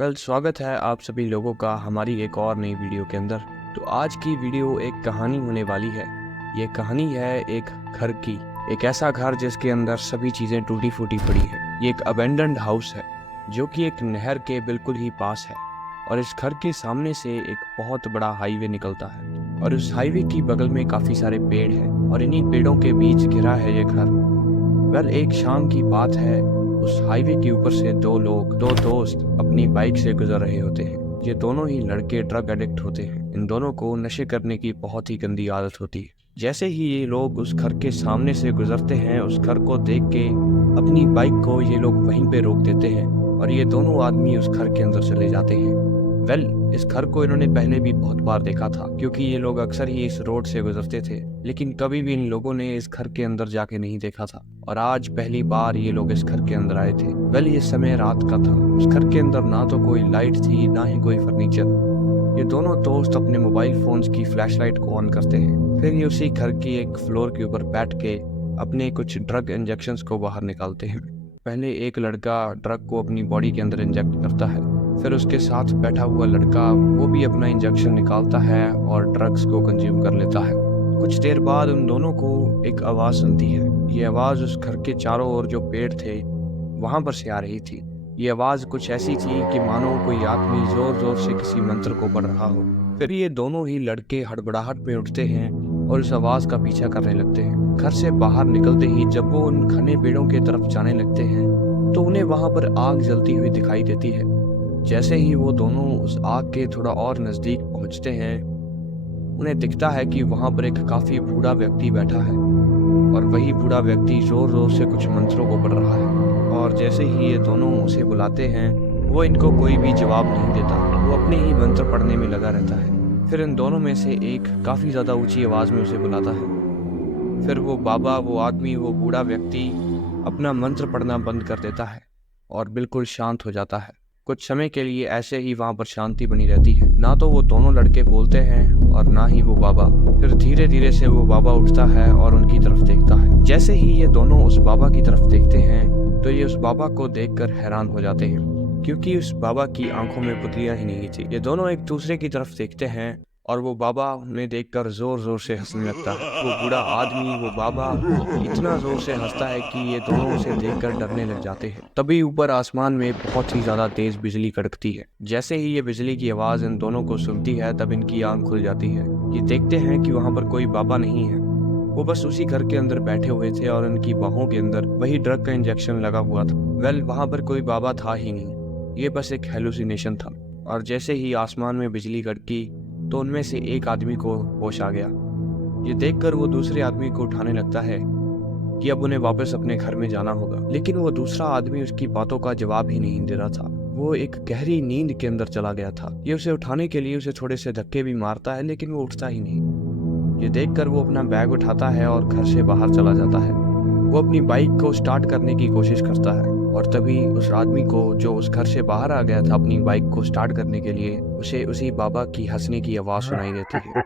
स्वागत है आप सभी लोगों का हमारी एक और नई वीडियो के अंदर। तो आज की वीडियो एक कहानी होने वाली है। ये कहानी है एक घर की, एक ऐसा घर जिसके अंदर सभी चीज़ें टूटी फूटी पड़ी है। ये एक अबेंडन्ड हाउस है जो कि एक नहर के बिल्कुल ही पास है और इस घर के सामने से एक बहुत बड़ा हाईवे निकलता है और उस हाईवे की बगल में काफ़ी सारे पेड़ हैं और इन्हीं पेड़ों के बीच घिरा है ये घर। एक शाम की बात है, उस हाईवे के ऊपर से दो दोस्त अपनी बाइक से गुजर रहे होते हैं। ये दोनों ही लड़के ड्रग एडिक्ट होते हैं। इन दोनों को नशे करने की बहुत ही गंदी आदत होती है। जैसे ही ये लोग उस घर के सामने से गुजरते हैं, उस घर को देख के अपनी बाइक को ये लोग वहीं पे रोक देते हैं और ये दोनों आदमी उस घर के अंदर चले जाते हैं। इस घर को इन्होंने पहले भी बहुत बार देखा था क्योंकि ये लोग अक्सर ही इस रोड से गुजरते थे, लेकिन कभी भी इन लोगों ने इस घर के अंदर जाके नहीं देखा था और आज पहली बार ये लोग इस घर के अंदर आए थे। ये समय रात का था। उस घर के अंदर ना तो कोई लाइट थी ना ही कोई फर्नीचर। ये दोनों दोस्त अपने मोबाइल फोन्स की फ्लैशलाइट को ऑन करते हैं। फिर ये उसी घर की एक फ्लोर के ऊपर बैठ के अपने कुछ ड्रग इंजेक्शंस को बाहर निकालते हैं। पहले एक लड़का ड्रग को अपनी बॉडी के अंदर इंजेक्ट करता है, फिर उसके साथ बैठा हुआ लड़का वो भी अपना इंजेक्शन निकालता है और ड्रग्स को कंज्यूम कर लेता है। कुछ देर बाद उन दोनों को एक आवाज़ सुनती है। ये आवाज़ उस घर के चारों ओर जो पेड़ थे वहां पर से आ रही थी। ये आवाज़ कुछ ऐसी थी कि मानो कोई आदमी जोर जोर से किसी मंत्र को पढ़ रहा हो। फिर ये दोनों ही लड़के हड़बड़ाहट में उठते हैं और उस आवाज़ का पीछा करने लगते हैं। घर से बाहर निकलते ही जब वो उन घने पेड़ों की तरफ जाने लगते हैं तो उन्हें वहां पर आग जलती हुई दिखाई देती है। जैसे ही वो दोनों उस आग के थोड़ा और नजदीक पहुंचते हैं, उन्हें दिखता है कि वहां पर एक काफी बूढ़ा व्यक्ति बैठा है और वही बूढ़ा व्यक्ति जोर जोर से कुछ मंत्रों को पढ़ रहा है। और जैसे ही ये दोनों उसे बुलाते हैं, वो इनको कोई भी जवाब नहीं देता। वो अपने ही मंत्र पढ़ने में लगा रहता है। फिर इन दोनों में से एक काफी ज्यादा ऊंची आवाज में उसे बुलाता है। फिर वो बाबा, वो आदमी, वो बूढ़ा व्यक्ति अपना मंत्र पढ़ना बंद कर देता है और बिल्कुल शांत हो जाता है। कुछ समय के लिए ऐसे ही वहां पर शांति बनी रहती है। ना तो वो दोनों लड़के बोलते हैं और ना ही वो बाबा। फिर धीरे धीरे से वो बाबा उठता है और उनकी तरफ देखता है। जैसे ही ये दोनों उस बाबा की तरफ देखते हैं तो ये उस बाबा को देखकर हैरान हो जाते हैं क्योंकि उस बाबा की आंखों में पुतलियां ही नहीं थी। ये दोनों एक दूसरे की तरफ देखते हैं और वो बाबा उन्हें देखकर जोर जोर से हंसने लगता है। वो बूढ़ा आदमी, वो बाबा इतना जोर से हंसता है कि ये दोनों उसे देखकर डरने लग जाते हैं। तभी ऊपर आसमान में बहुत ही ज्यादा तेज बिजली कड़कती है। जैसे ही ये बिजली की आवाज इन दोनों को सुनती है तब इनकी आंख खुल जाती है। ये देखते हैं कि वहां पर कोई बाबा नहीं है, वो बस उसी घर के अंदर बैठे हुए थे और उनकी बाहों के अंदर वही ड्रग का इंजेक्शन लगा हुआ था। वहां पर कोई बाबा था ही नहीं, ये बस एक हेलुसिनेशन था। और जैसे ही आसमान में बिजली कड़की तो उनमें से एक आदमी को होश आ गया। ये देखकर वो दूसरे आदमी को उठाने लगता है कि अब उन्हें वापस अपने घर में जाना होगा, लेकिन वो दूसरा आदमी उसकी बातों का जवाब ही नहीं दे रहा था। वो एक गहरी नींद के अंदर चला गया था। ये उसे उठाने के लिए उसे थोड़े से धक्के भी मारता है, लेकिन वो उठता ही नहीं। ये देखकर वो अपना बैग उठाता है और घर से बाहर चला जाता है। वो अपनी बाइक को स्टार्ट करने की कोशिश करता है और तभी उस आदमी को, जो उस घर से बाहर आ गया था अपनी बाइक को स्टार्ट करने के लिए, उसे उसी बाबा की हंसने की आवाज सुनाई देती है।